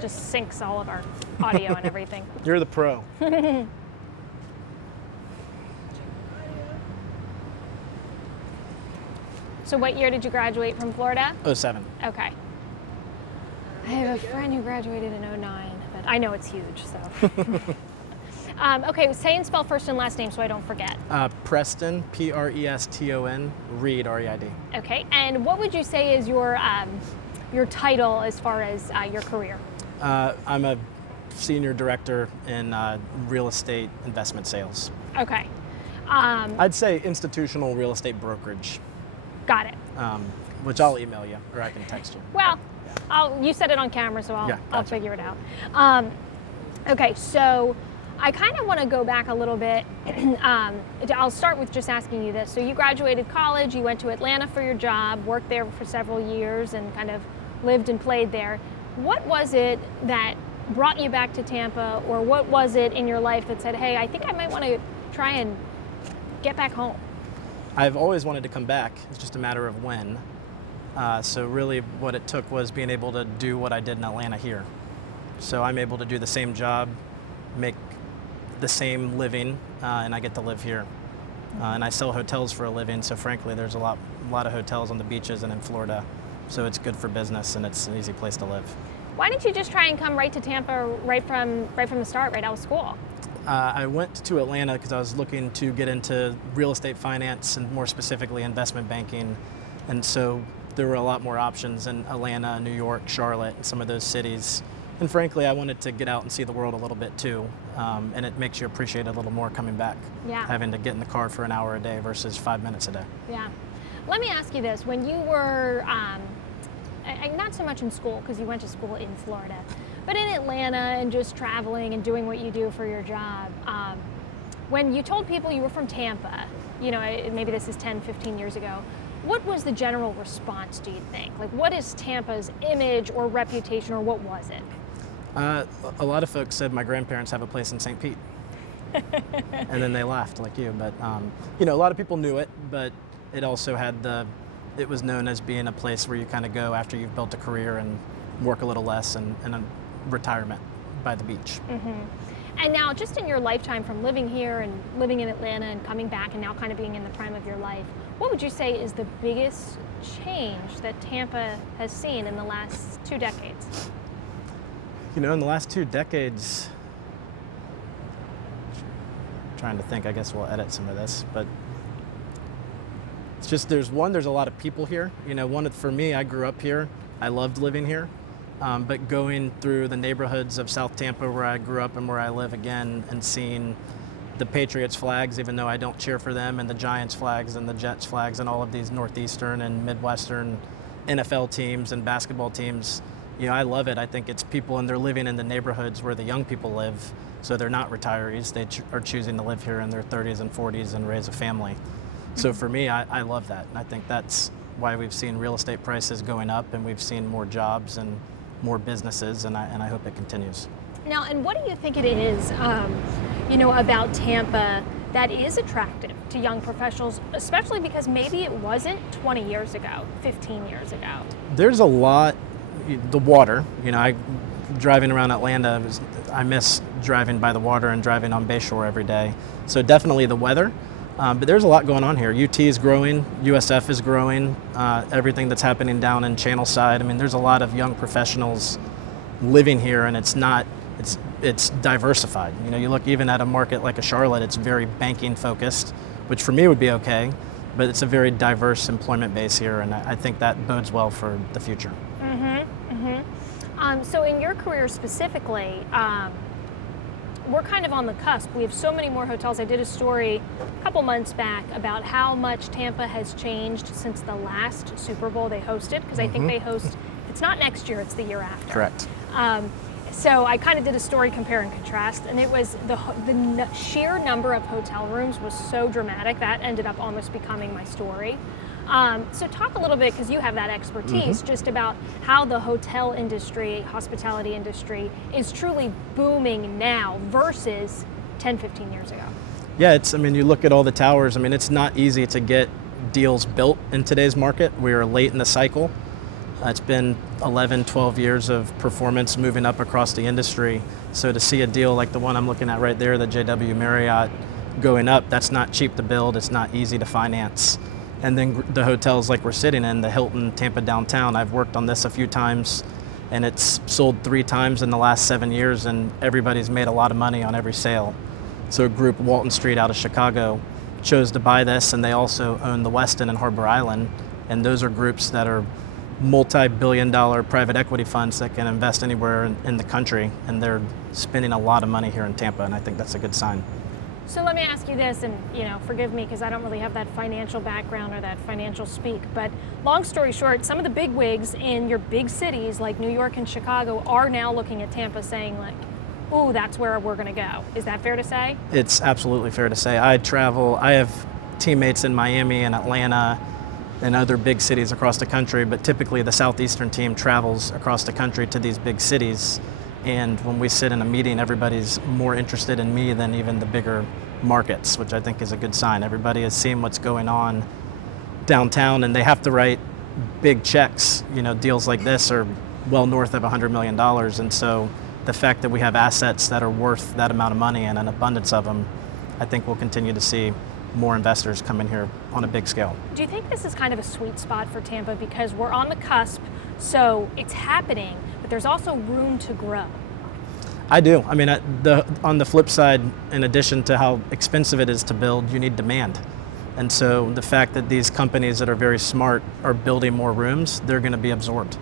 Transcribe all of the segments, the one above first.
just syncs all of our audio and everything. You're the pro. So what year did you graduate from Florida? 07. Okay. I have a friend who graduated in 09, but I know it's huge, so. Okay, say and spell first and last name so I don't forget. Preston, Preston, Reid, Reid. Okay, and what would you say is your title as far as your career? I'm a senior director in real estate investment sales. Okay. I'd say institutional real estate brokerage. Got it. Which I'll email you, or I can text you. Well, you said it on camera, so Yeah, I'll gotcha. figure it out. Okay, so I kind of want to go back a little bit. I'll start with just asking you this. So you graduated college, you went to Atlanta for your job, worked there for several years, and kind of lived and played there. What was it that brought you back to Tampa, or what was it in your life that said, hey, I think I might want to try and get back home? I've always wanted to come back. It's just a matter of when. So really what it took was being able to do what I did in Atlanta here. So I'm able to do the same job, make the same living, and I get to live here. And I sell hotels for a living, so frankly there's a lot of hotels on the beaches and in Florida. So it's good for business and it's an easy place to live. Why didn't you just try and come right to Tampa right from the start, right out of school? I went to Atlanta because I was looking to get into real estate finance and more specifically investment banking. And so there were a lot more options in Atlanta, New York, Charlotte, and some of those cities. And frankly, I wanted to get out and see the world a little bit too. And it makes you appreciate it a little more coming back. Yeah. Having to get in the car for an hour a day versus 5 minutes a day. Yeah. Let me ask you this. When you were, not so much in school, because you went to school in Florida, but in Atlanta and just traveling and doing what you do for your job, when you told people you were from Tampa, you know, maybe this is 10, 15 years ago, what was the general response, do you think? Like, what is Tampa's image or reputation, or what was it? A lot of folks said my grandparents have a place in St. Pete. And then they laughed like you. But, you know, a lot of people knew it, but it also had it was known as being a place where you kind of go after you've built a career and work a little less and a retirement by the beach. Mm-hmm. And now, just in your lifetime from living here and living in Atlanta and coming back and now kind of being in the prime of your life, what would you say is the biggest change that Tampa has seen in the last 2 decades? You know, in the last 2 decades, trying to think, I guess we'll edit some of this, but it's just, there's a lot of people here. You know, for me, I grew up here. I loved living here. But going through the neighborhoods of South Tampa where I grew up and where I live again, and seeing the Patriots flags, even though I don't cheer for them, and the Giants flags and the Jets flags and all of these Northeastern and Midwestern NFL teams and basketball teams, you know, I love it. I think it's people, and they're living in the neighborhoods where the young people live, so they're not retirees. They are choosing to live here in their 30s and 40s and raise a family. So for me, I love that. And I think that's why we've seen real estate prices going up, and we've seen more jobs and more businesses, and I hope it continues. Now, and what do you think it is, you know, about Tampa that is attractive to young professionals, especially because maybe it wasn't 20 years ago, 15 years ago? There's a lot. The water, you know, driving around Atlanta, I miss driving by the water and driving on Bayshore every day. So definitely the weather. But there's a lot going on here. UT is growing, USF is growing, everything that's happening down in Channel Side. I mean, there's a lot of young professionals living here, and it's diversified. You know, you look even at a market like a Charlotte, it's very banking focused, which for me would be okay, but it's a very diverse employment base here, and I think that bodes well for the future. So in your career specifically, we're kind of on the cusp. We have so many more hotels. I did a story a couple months back about how much Tampa has changed since the last Super Bowl they hosted, because I think they host, it's not next year, it's the year after. Correct. So I kind of did a story compare and contrast, and it was the sheer number of hotel rooms was so dramatic that ended up almost becoming my story. So talk a little bit, because you have that expertise, just about how the hotel industry, hospitality industry is truly booming now versus 10, 15 years ago. Yeah, I mean, you look at all the towers, I mean, it's not easy to get deals built in today's market. We are late in the cycle. It's been 11, 12 years of performance moving up across the industry. So to see a deal like the one I'm looking at right there, the JW Marriott going up, that's not cheap to build, it's not easy to finance. And then the hotels like we're sitting in, the Hilton Tampa downtown, I've worked on this a few times, and it's sold 3 times in the last 7 years, and everybody's made a lot of money on every sale. So a group, Walton Street out of Chicago, chose to buy this, and they also own the Westin and Harbor Island, and those are groups that are multi-billion-dollar private equity funds that can invest anywhere in the country, and they're spending a lot of money here in Tampa, and I think that's a good sign. So let me ask you this, and forgive me because I don't really have that financial background or that financial speak, but long story short, some of the big wigs in your big cities like New York and Chicago are now looking at Tampa saying like, ooh, that's where we're going to go. Is that fair to say? It's absolutely fair to say. I have teammates in Miami and Atlanta and other big cities across the country, but typically the Southeastern team travels across the country to these big cities. And when we sit in a meeting, everybody's more interested in me than even the bigger markets, which I think is a good sign. Everybody is seeing what's going on downtown, and they have to write big checks. Deals like this are well north of $100 million. And so the fact that we have assets that are worth that amount of money and an abundance of them, I think we'll continue to see more investors come in here on a big scale. Do you think this is kind of a sweet spot for Tampa because we're on the cusp, so it's happening, but there's also room to grow? I do. I mean, on the flip side, in addition to how expensive it is to build, you need demand. And so the fact that these companies that are very smart are building more rooms, they're going to be absorbed.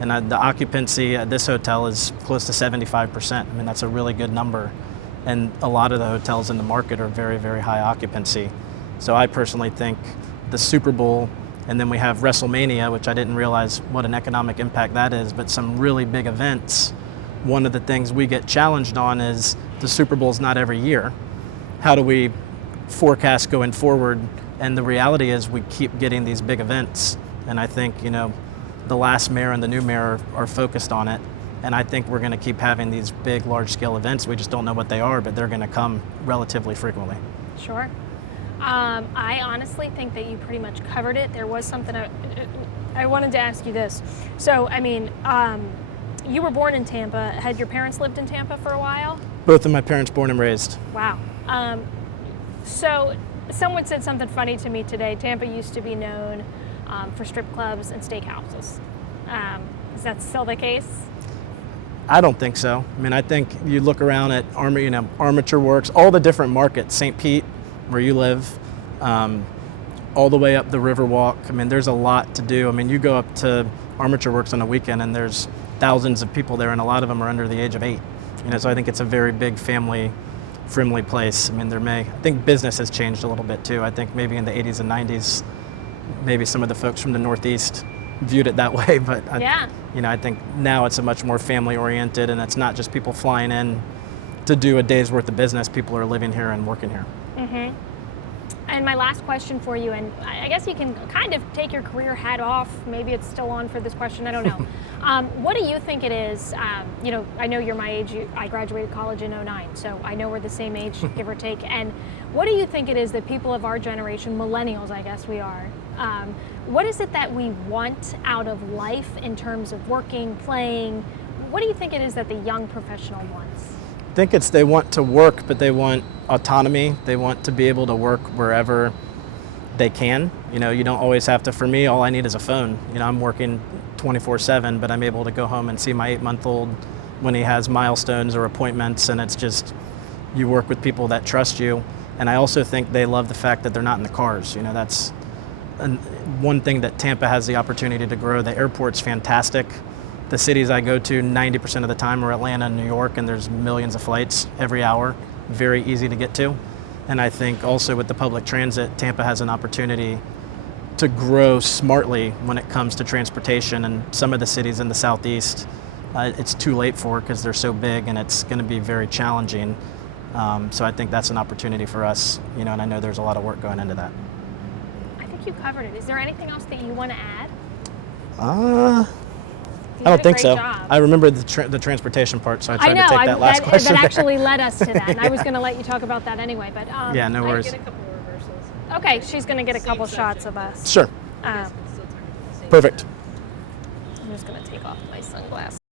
And the occupancy at this hotel is close to 75%. I mean, that's a really good number. And a lot of the hotels in the market are very, very high occupancy. So I personally think the Super Bowl, and then we have WrestleMania, which I didn't realize what an economic impact that is, but some really big events. One of the things we get challenged on is the Super Bowl's not every year. How do we forecast going forward? And the reality is we keep getting these big events. And I think, the last mayor and the new mayor are focused on it. And I think we're going to keep having these big, large-scale events. We just don't know what they are, but they're going to come relatively frequently. Sure. I honestly think that you pretty much covered it. There was something I wanted to ask you this. So, you were born in Tampa. Had your parents lived in Tampa for a while? Both of my parents born and raised. Wow. So someone said something funny to me today. Tampa used to be known for strip clubs and steakhouses. Is that still the case? I don't think so. I mean, I think you look around at Armature Works, all the different markets, St. Pete, where you live, all the way up the Riverwalk. I mean, there's a lot to do. I mean, you go up to Armature Works on a weekend and there's thousands of people there, and a lot of them are under the age of 8. So I think it's a very big family-friendly place. I mean, I think business has changed a little bit too. I think maybe in the 80s and 90s, maybe some of the folks from the Northeast viewed it that way, but yeah. I think now it's a much more family-oriented, and it's not just people flying in to do a day's worth of business. People are living here and working here. Mm-hmm. And my last question for you, and I guess you can kind of take your career hat off. Maybe it's still on for this question. I don't know. What do you think it is? I know you're my age. I graduated college in 2009, so I know we're the same age, give or take. And what do you think it is that people of our generation, millennials, I guess we are, what is it that we want out of life in terms of working, playing? What do you think it is that the young professional wants? I think they want to work, but they want autonomy. They want to be able to work wherever they can. You don't always have to. For me, all I need is a phone. I'm working 24/7, but I'm able to go home and see my 8-month-old when he has milestones or appointments, and it's just, you work with people that trust you. And I also think they love the fact that they're not in the cars. That's one thing that Tampa has the opportunity to grow. The airport's fantastic. The cities I go to 90% of the time are Atlanta and New York, and there's millions of flights every hour, very easy to get to. And I think also with the public transit, Tampa has an opportunity to grow smartly when it comes to transportation. And some of the cities in the Southeast, it's too late for because they're so big, and it's going to be very challenging. So I think that's an opportunity for us, and I know there's a lot of work going into that. I think you covered it. Is there anything else that you want to add? I don't think so. Job. I remember the transportation part, so I tried to take that last question. That actually led us to that, and I was going to let you talk about that anyway. But yeah, no worries. I get a couple of reversals. Okay, she's going to get a couple shots of us. Sure. Perfect. I'm just gonna take off my sunglasses.